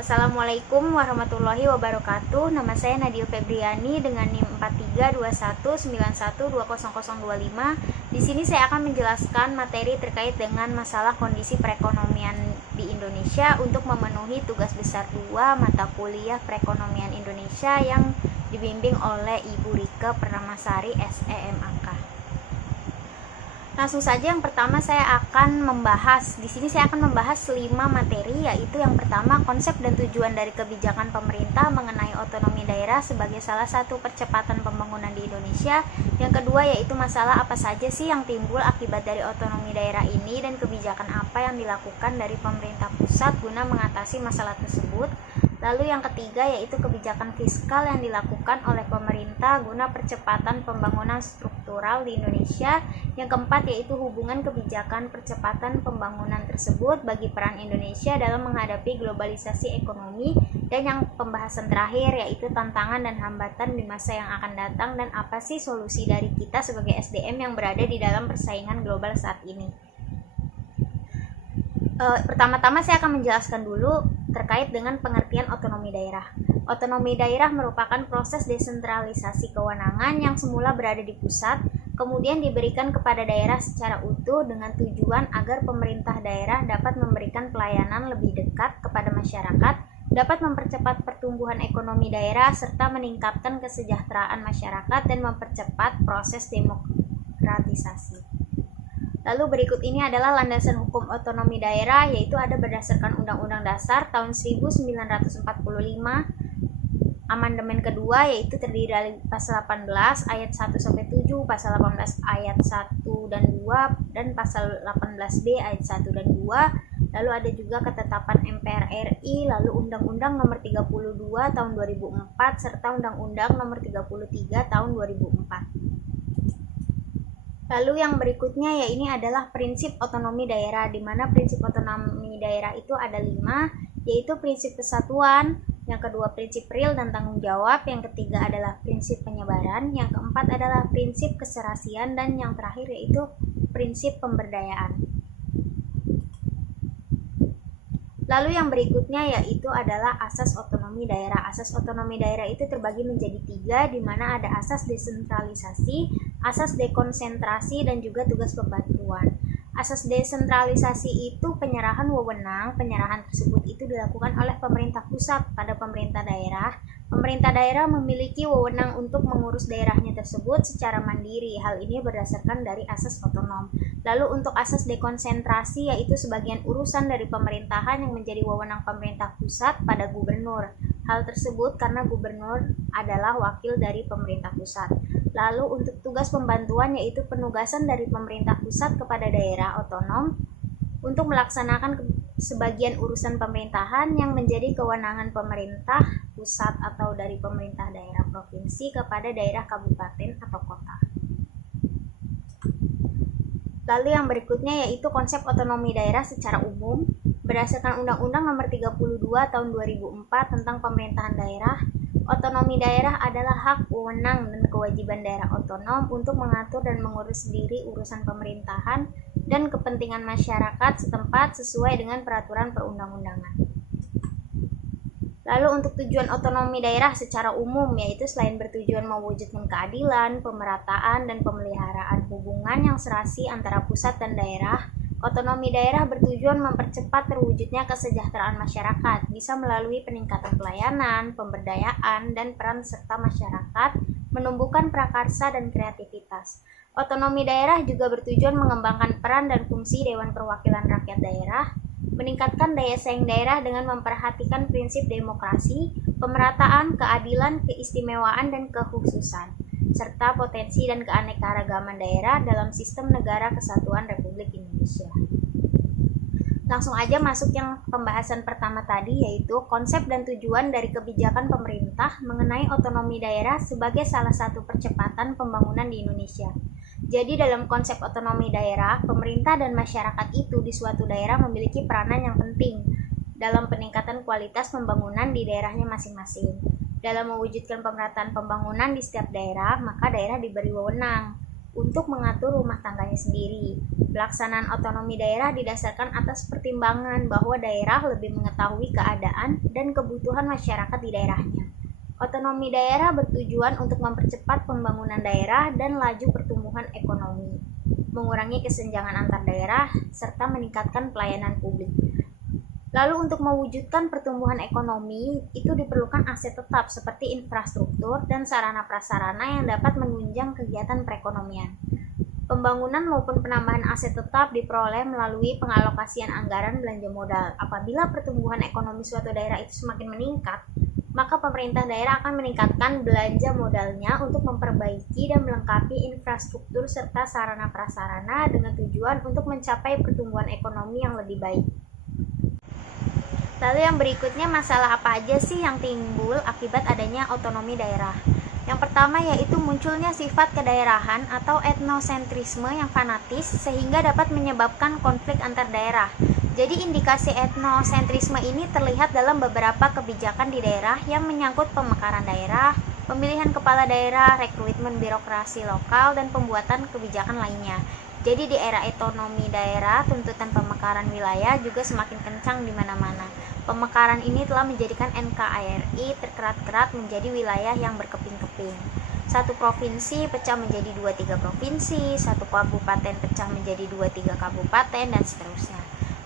Assalamualaikum warahmatullahi wabarakatuh. Nama saya Nadia Febriani dengan NIM 432191200025. Di sini saya akan menjelaskan materi terkait dengan masalah kondisi perekonomian di Indonesia untuk memenuhi tugas besar 2 mata kuliah perekonomian Indonesia yang dibimbing oleh Ibu Rike Pernamasari SEMAK. Langsung saja, yang pertama saya akan membahas, di sini saya akan membahas 5 materi, yaitu yang pertama konsep dan tujuan dari kebijakan pemerintah mengenai otonomi daerah sebagai salah satu percepatan pembangunan di Indonesia. Yang kedua yaitu masalah apa saja sih yang timbul akibat dari otonomi daerah ini dan kebijakan apa yang dilakukan dari pemerintah pusat guna mengatasi masalah tersebut. Lalu yang ketiga yaitu kebijakan fiskal yang dilakukan oleh pemerintah guna percepatan pembangunan struktural di Indonesia. Yang keempat yaitu hubungan kebijakan percepatan pembangunan tersebut bagi peran Indonesia dalam menghadapi globalisasi ekonomi. Dan yang pembahasan terakhir yaitu tantangan dan hambatan di masa yang akan datang dan apa sih solusi dari kita sebagai SDM yang berada di dalam persaingan global saat ini. Pertama-tama saya akan menjelaskan dulu terkait dengan pengertian otonomi daerah. Otonomi daerah merupakan proses desentralisasi kewenangan yang semula berada di pusat, kemudian diberikan kepada daerah secara utuh dengan tujuan agar pemerintah daerah dapat memberikan pelayanan lebih dekat kepada masyarakat, dapat mempercepat pertumbuhan ekonomi daerah, serta meningkatkan kesejahteraan masyarakat dan mempercepat proses demokratisasi. Lalu berikut ini adalah landasan hukum otonomi daerah, yaitu ada berdasarkan Undang-Undang Dasar tahun 1945, amandemen kedua yaitu terdiri dari pasal 18 ayat 1-7, pasal 18 ayat 1 dan 2, dan pasal 18B ayat 1 dan 2. Lalu ada juga ketetapan MPR RI, lalu Undang-Undang Nomor 32 tahun 2004 serta Undang-Undang Nomor 33 tahun 2004. Lalu yang berikutnya ya ini adalah prinsip otonomi daerah, di mana prinsip otonomi daerah itu ada 5, yaitu prinsip kesatuan, yang kedua prinsip real dan tanggung jawab, yang ketiga adalah prinsip penyebaran, yang keempat adalah prinsip keserasian, dan yang terakhir yaitu prinsip pemberdayaan. Lalu yang berikutnya yaitu adalah asas otonomi daerah. Asas otonomi daerah itu terbagi menjadi 3, di mana ada asas desentralisasi, asas dekonsentrasi, dan juga tugas pembantuan. Asas desentralisasi itu penyerahan wewenang. Penyerahan tersebut itu dilakukan oleh pemerintah pusat pada pemerintah daerah. Pemerintah daerah memiliki wewenang untuk mengurus daerahnya tersebut secara mandiri. Hal ini berdasarkan dari asas otonom. Lalu untuk asas dekonsentrasi yaitu sebagian urusan dari pemerintahan yang menjadi wewenang pemerintah pusat pada gubernur. Hal tersebut karena gubernur adalah wakil dari pemerintah pusat. Lalu untuk tugas pembantuan yaitu penugasan dari pemerintah pusat kepada daerah otonom untuk melaksanakan sebagian urusan pemerintahan yang menjadi kewenangan pemerintah pusat atau dari pemerintah daerah provinsi kepada daerah kabupaten atau kota. Lalu yang berikutnya yaitu konsep otonomi daerah secara umum. Berdasarkan Undang-Undang Nomor 32 Tahun 2004 tentang pemerintahan daerah, otonomi daerah adalah hak, wewenang, dan kewajiban daerah otonom untuk mengatur dan mengurus sendiri urusan pemerintahan dan kepentingan masyarakat setempat sesuai dengan peraturan perundang-undangan. Lalu untuk tujuan otonomi daerah secara umum yaitu selain bertujuan mewujudkan keadilan, pemerataan, dan pemeliharaan hubungan yang serasi antara pusat dan daerah, otonomi daerah bertujuan mempercepat terwujudnya kesejahteraan masyarakat, bisa melalui peningkatan pelayanan, pemberdayaan, dan peran serta masyarakat, menumbuhkan prakarsa dan kreativitas. Otonomi daerah juga bertujuan mengembangkan peran dan fungsi Dewan Perwakilan Rakyat Daerah, meningkatkan daya saing daerah dengan memperhatikan prinsip demokrasi, pemerataan, keadilan, keistimewaan, dan kekhususan, serta potensi dan keanekaragaman daerah dalam sistem negara kesatuan Republik Indonesia. Langsung aja masuk yang pembahasan pertama tadi, yaitu konsep dan tujuan dari kebijakan pemerintah mengenai otonomi daerah sebagai salah satu percepatan pembangunan di Indonesia. Jadi dalam konsep otonomi daerah, pemerintah dan masyarakat itu di suatu daerah memiliki peranan yang penting dalam peningkatan kualitas pembangunan di daerahnya masing-masing. Dalam mewujudkan pemerataan pembangunan di setiap daerah, maka daerah diberi wewenang. untuk mengatur rumah tangganya sendiri. Pelaksanaan otonomi daerah didasarkan atas pertimbangan bahwa daerah lebih mengetahui keadaan dan kebutuhan masyarakat di daerahnya. Otonomi daerah bertujuan untuk mempercepat pembangunan daerah dan laju pertumbuhan ekonomi, mengurangi kesenjangan antar daerah, serta meningkatkan pelayanan publik. Lalu untuk mewujudkan pertumbuhan ekonomi, itu diperlukan aset tetap seperti infrastruktur dan sarana prasarana yang dapat menunjang kegiatan perekonomian. Pembangunan maupun penambahan aset tetap diperoleh melalui pengalokasian anggaran belanja modal. Apabila pertumbuhan ekonomi suatu daerah itu semakin meningkat, maka pemerintah daerah akan meningkatkan belanja modalnya untuk memperbaiki dan melengkapi infrastruktur serta sarana prasarana dengan tujuan untuk mencapai pertumbuhan ekonomi yang lebih baik. Lalu yang berikutnya, masalah apa aja sih yang timbul akibat adanya otonomi daerah? Yang pertama yaitu munculnya sifat kedaerahan atau etnosentrisme yang fanatis sehingga dapat menyebabkan konflik antar daerah. Jadi indikasi etnosentrisme ini terlihat dalam beberapa kebijakan di daerah yang menyangkut pemekaran daerah, pemilihan kepala daerah, rekrutmen birokrasi lokal, dan pembuatan kebijakan lainnya. Jadi di era otonomi daerah, tuntutan pemekaran wilayah juga semakin kencang di mana-mana. Pemekaran ini telah menjadikan NKRI terkerat-kerat menjadi wilayah yang berkeping-keping. Satu provinsi pecah menjadi 2-3 provinsi, satu kabupaten pecah menjadi 2-3 kabupaten, dan seterusnya.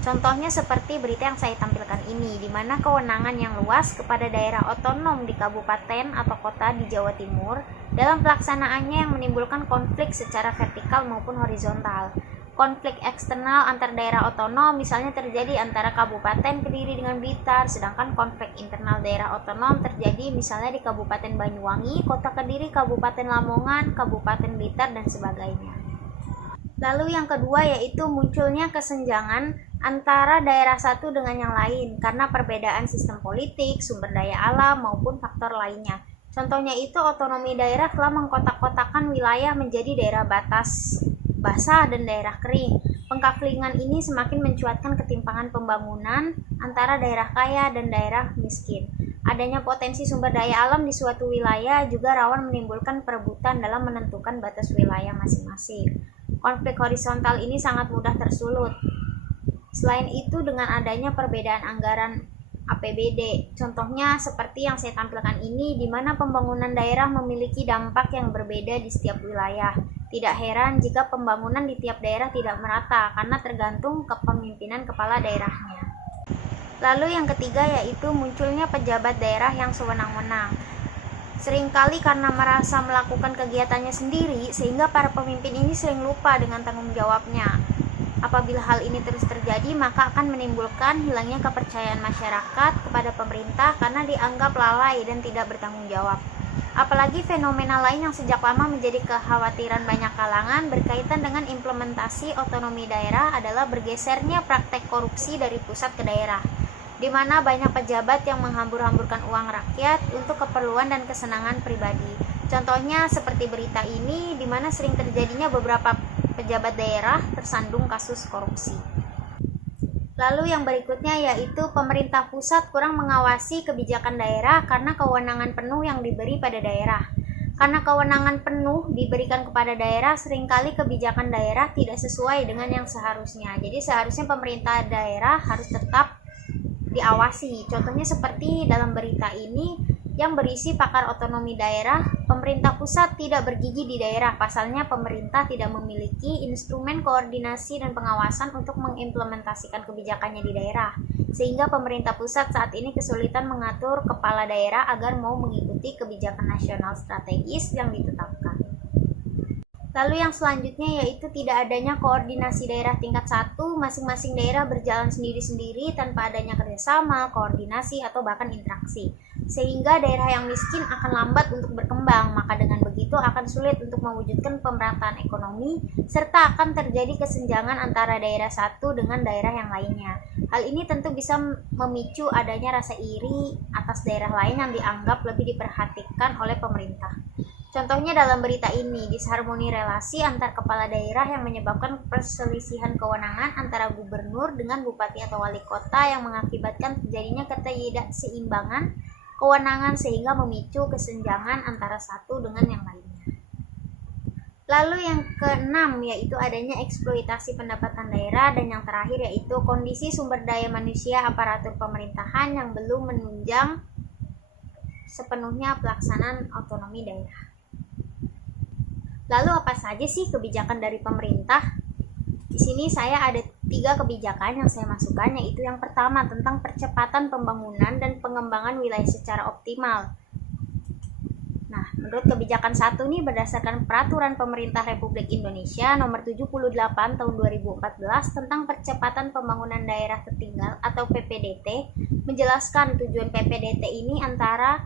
Contohnya seperti berita yang saya tampilkan ini, di mana kewenangan yang luas kepada daerah otonom di kabupaten atau kota di Jawa Timur dalam pelaksanaannya yang menimbulkan konflik secara vertikal maupun horizontal. Konflik eksternal antar daerah otonom misalnya terjadi antara Kabupaten Kediri dengan Blitar, sedangkan konflik internal daerah otonom terjadi misalnya di Kabupaten Banyuwangi, Kota Kediri, Kabupaten Lamongan, Kabupaten Blitar, dan sebagainya. Lalu yang kedua yaitu munculnya kesenjangan antara daerah satu dengan yang lain karena perbedaan sistem politik, sumber daya alam, maupun faktor lainnya. Contohnya itu otonomi daerah telah mengkotak-kotakan wilayah menjadi daerah batas basah dan daerah kering. Pengkaflingan ini semakin mencuatkan ketimpangan pembangunan antara daerah kaya dan daerah miskin. Adanya potensi sumber daya alam di suatu wilayah juga rawan menimbulkan perebutan dalam menentukan batas wilayah masing-masing. Konflik horizontal ini sangat mudah tersulut. Selain itu, dengan adanya perbedaan anggaran APBD, contohnya seperti yang saya tampilkan ini, di mana pembangunan daerah memiliki dampak yang berbeda di setiap wilayah. Tidak heran jika pembangunan di tiap daerah tidak merata, karena tergantung kepemimpinan kepala daerahnya. Lalu yang ketiga yaitu munculnya pejabat daerah yang sewenang-wenang. Seringkali karena merasa melakukan kegiatannya sendiri, sehingga para pemimpin ini sering lupa dengan tanggung jawabnya. Apabila hal ini terus terjadi, maka akan menimbulkan hilangnya kepercayaan masyarakat kepada pemerintah karena dianggap lalai dan tidak bertanggung jawab. Apalagi fenomena lain yang sejak lama menjadi kekhawatiran banyak kalangan berkaitan dengan implementasi otonomi daerah adalah bergesernya praktek korupsi dari pusat ke daerah, di mana banyak pejabat yang menghambur-hamburkan uang rakyat untuk keperluan dan kesenangan pribadi. Contohnya seperti berita ini, di mana sering terjadinya beberapa pejabat daerah tersandung kasus korupsi. Lalu yang berikutnya yaitu pemerintah pusat kurang mengawasi kebijakan daerah karena kewenangan penuh yang diberi pada daerah. Karena kewenangan penuh diberikan kepada daerah, seringkali kebijakan daerah tidak sesuai dengan yang seharusnya. Jadi seharusnya pemerintah daerah harus tetap diawasi. Contohnya seperti dalam berita ini yang berisi pakar otonomi daerah, pemerintah pusat tidak bergigi di daerah. Pasalnya pemerintah tidak memiliki instrumen koordinasi dan pengawasan untuk mengimplementasikan kebijakannya di daerah. Sehingga pemerintah pusat saat ini kesulitan mengatur kepala daerah agar mau mengikuti kebijakan nasional strategis yang ditetapkan. Lalu yang selanjutnya yaitu tidak adanya koordinasi daerah tingkat 1, masing-masing daerah berjalan sendiri-sendiri tanpa adanya kerjasama, koordinasi, atau bahkan interaksi. Sehingga daerah yang miskin akan lambat untuk berkembang, maka dengan begitu akan sulit untuk mewujudkan pemerataan ekonomi, serta akan terjadi kesenjangan antara daerah satu dengan daerah yang lainnya. Hal ini tentu bisa memicu adanya rasa iri atas daerah lain yang dianggap lebih diperhatikan oleh pemerintah. Contohnya dalam berita ini, disharmoni relasi antar kepala daerah yang menyebabkan perselisihan kewenangan antara gubernur dengan bupati atau wali kota yang mengakibatkan terjadinya ketidakseimbangan kewenangan sehingga memicu kesenjangan antara satu dengan yang lainnya. Lalu yang keenam yaitu adanya eksploitasi pendapatan daerah, dan yang terakhir yaitu kondisi sumber daya manusia aparatur pemerintahan yang belum menunjang sepenuhnya pelaksanaan otonomi daerah. Lalu apa saja sih kebijakan dari pemerintah? Di sini saya ada 3 kebijakan yang saya masukkan, yaitu yang pertama tentang percepatan pembangunan dan pengembangan wilayah secara optimal. Nah, menurut kebijakan 1 nih berdasarkan Peraturan Pemerintah Republik Indonesia Nomor 78 Tahun 2014 tentang Percepatan Pembangunan Daerah Tertinggal atau PPDT, menjelaskan tujuan PPDT ini antara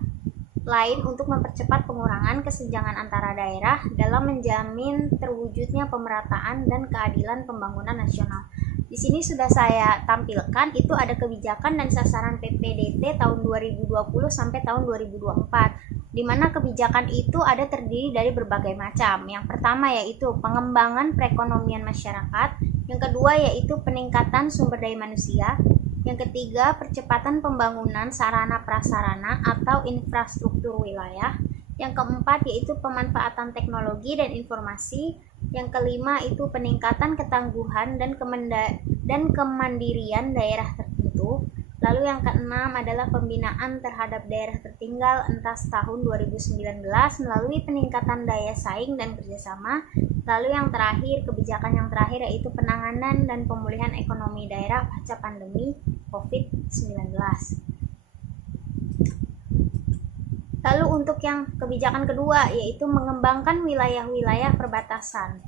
lain untuk mempercepat pengurangan kesenjangan antara daerah dalam menjamin terwujudnya pemerataan dan keadilan pembangunan nasional. Di sini sudah saya tampilkan itu ada kebijakan dan sasaran PPDT tahun 2020 sampai tahun 2024. Di mana kebijakan itu ada terdiri dari berbagai macam. Yang pertama yaitu pengembangan perekonomian masyarakat, yang kedua yaitu peningkatan sumber daya manusia, yang ketiga percepatan pembangunan sarana prasarana atau infrastruktur wilayah, yang keempat yaitu pemanfaatan teknologi dan informasi, yang kelima itu peningkatan ketangguhan dan kemandirian daerah tertentu. Lalu yang keenam adalah pembinaan terhadap daerah tertinggal entas tahun 2019 melalui peningkatan daya saing dan kerjasama. Lalu yang terakhir, kebijakan yang terakhir yaitu penanganan dan pemulihan ekonomi daerah pasca pandemi COVID-19. Lalu untuk yang kebijakan kedua yaitu mengembangkan wilayah-wilayah perbatasan.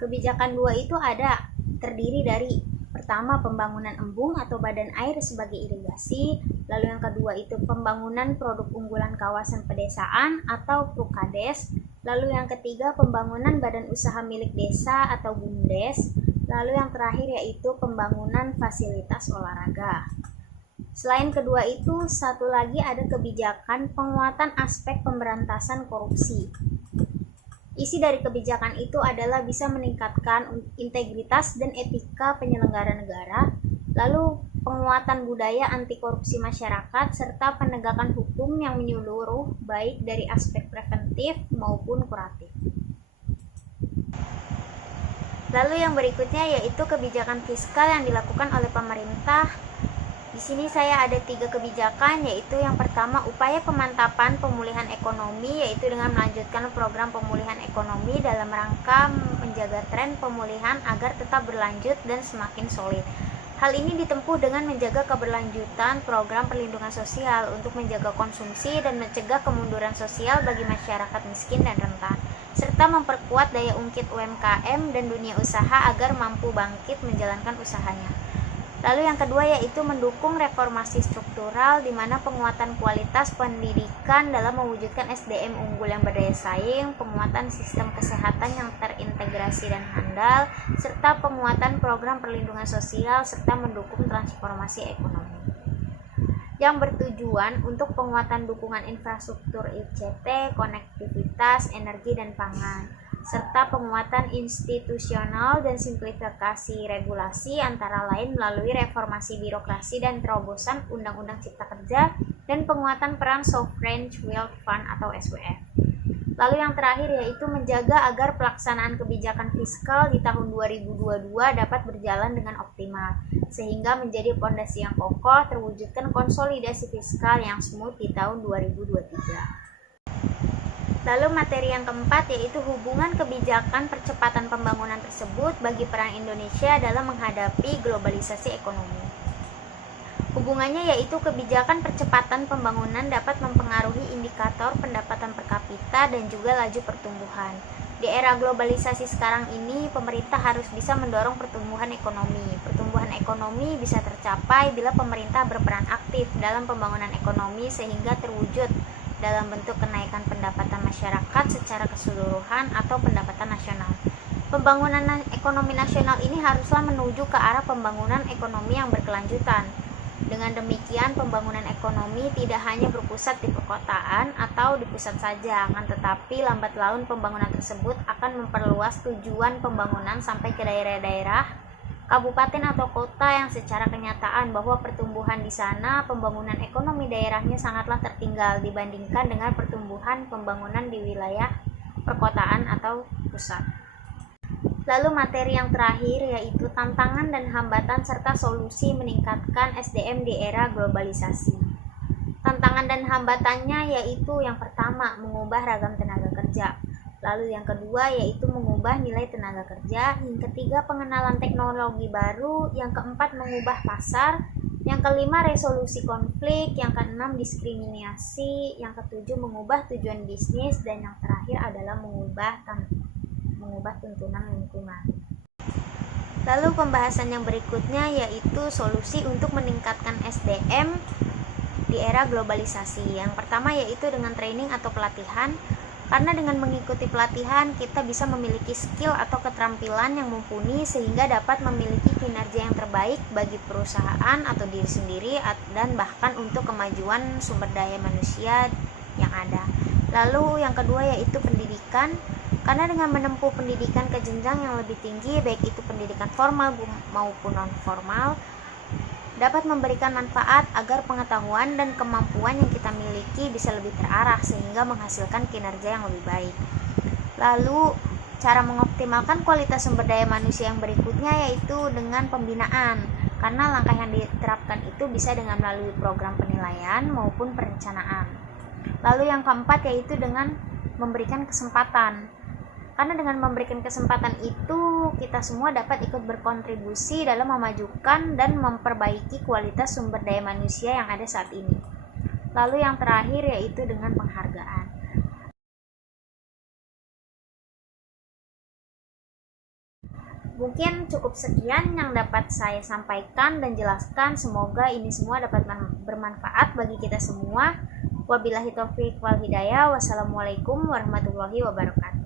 Kebijakan 2 itu ada terdiri dari pertama pembangunan embung atau badan air sebagai irigasi, lalu yang kedua itu pembangunan produk unggulan kawasan pedesaan atau PRUKADES, lalu yang ketiga pembangunan badan usaha milik desa atau BUMDes, lalu yang terakhir yaitu pembangunan fasilitas olahraga. Selain kedua itu, satu lagi ada kebijakan penguatan aspek pemberantasan korupsi. Isi dari kebijakan itu adalah bisa meningkatkan integritas dan etika penyelenggara negara, lalu penguatan budaya anti korupsi masyarakat, serta penegakan hukum yang menyeluruh baik dari aspek preventif maupun kuratif. Lalu yang berikutnya yaitu kebijakan fiskal yang dilakukan oleh pemerintah. Di sini saya ada 3 kebijakan, yaitu yang pertama upaya pemantapan pemulihan ekonomi, yaitu dengan melanjutkan program pemulihan ekonomi dalam rangka menjaga tren pemulihan agar tetap berlanjut dan semakin solid. Hal ini ditempuh dengan menjaga keberlanjutan program perlindungan sosial untuk menjaga konsumsi dan mencegah kemunduran sosial bagi masyarakat miskin dan rentan, serta memperkuat daya ungkit UMKM dan dunia usaha agar mampu bangkit menjalankan usahanya. Lalu yang kedua yaitu mendukung reformasi struktural, di mana penguatan kualitas pendidikan dalam mewujudkan SDM unggul yang berdaya saing, penguatan sistem kesehatan yang terintegrasi dan handal, serta penguatan program perlindungan sosial, serta mendukung transformasi ekonomi. Yang bertujuan untuk penguatan dukungan infrastruktur ICT, konektivitas, energi, dan pangan, serta penguatan institusional dan simplifikasi regulasi antara lain melalui reformasi birokrasi dan terobosan Undang-Undang Cipta Kerja dan penguatan peran Sovereign Wealth Fund atau SWF. Lalu yang terakhir yaitu menjaga agar pelaksanaan kebijakan fiskal di tahun 2022 dapat berjalan dengan optimal, sehingga menjadi fondasi yang kokoh terwujudkan konsolidasi fiskal yang smooth di tahun 2023. Lalu materi yang keempat yaitu hubungan kebijakan percepatan pembangunan tersebut bagi peran Indonesia dalam menghadapi globalisasi ekonomi. Hubungannya yaitu kebijakan percepatan pembangunan dapat mempengaruhi indikator pendapatan per kapita dan juga laju pertumbuhan. Di era globalisasi sekarang ini, pemerintah harus bisa mendorong pertumbuhan ekonomi. Pertumbuhan ekonomi bisa tercapai bila pemerintah berperan aktif dalam pembangunan ekonomi sehingga terwujud dalam bentuk kenaikan pendapatan masyarakat secara keseluruhan atau pendapatan nasional. Pembangunan ekonomi nasional ini haruslah menuju ke arah pembangunan ekonomi yang berkelanjutan. Dengan demikian, pembangunan ekonomi tidak hanya berpusat di perkotaan atau di pusat saja, akan tetapi lambat laun pembangunan tersebut akan memperluas tujuan pembangunan sampai ke daerah-daerah, kabupaten atau kota yang secara kenyataan bahwa pertumbuhan di sana, pembangunan ekonomi daerahnya sangatlah tertinggal dibandingkan dengan pertumbuhan pembangunan di wilayah perkotaan atau pusat. Lalu materi yang terakhir yaitu tantangan dan hambatan serta solusi meningkatkan SDM di era globalisasi. Tantangan dan hambatannya yaitu yang pertama, mengubah ragam tenaga kerja. Lalu yang kedua yaitu mengubah nilai tenaga kerja. Yang ketiga, pengenalan teknologi baru. Yang keempat, mengubah pasar. Yang kelima, resolusi konflik. Yang keenam, diskriminasi. Yang ketujuh, mengubah tujuan bisnis. Dan yang terakhir adalah mengubah tuntunan lingkungan. Lalu pembahasan yang berikutnya yaitu solusi untuk meningkatkan SDM di era globalisasi. Yang pertama yaitu dengan training atau pelatihan. Karena dengan mengikuti pelatihan, kita bisa memiliki skill atau keterampilan yang mumpuni sehingga dapat memiliki kinerja yang terbaik bagi perusahaan atau diri sendiri dan bahkan untuk kemajuan sumber daya manusia yang ada. Lalu yang kedua yaitu pendidikan. Karena dengan menempuh pendidikan ke jenjang yang lebih tinggi, baik itu pendidikan formal maupun non-formal, dapat memberikan manfaat agar pengetahuan dan kemampuan yang kita miliki bisa lebih terarah sehingga menghasilkan kinerja yang lebih baik. Lalu, cara mengoptimalkan kualitas sumber daya manusia yang berikutnya yaitu dengan pembinaan. Karena langkah yang diterapkan itu bisa dengan melalui program penilaian maupun perencanaan. Lalu yang keempat yaitu dengan memberikan kesempatan. Karena dengan memberikan kesempatan itu, kita semua dapat ikut berkontribusi dalam memajukan dan memperbaiki kualitas sumber daya manusia yang ada saat ini. Lalu yang terakhir yaitu dengan penghargaan. Mungkin cukup sekian yang dapat saya sampaikan dan jelaskan. Semoga ini semua dapat bermanfaat bagi kita semua. Wabillahi taufiq wal hidayah. Wassalamualaikum warahmatullahi wabarakatuh.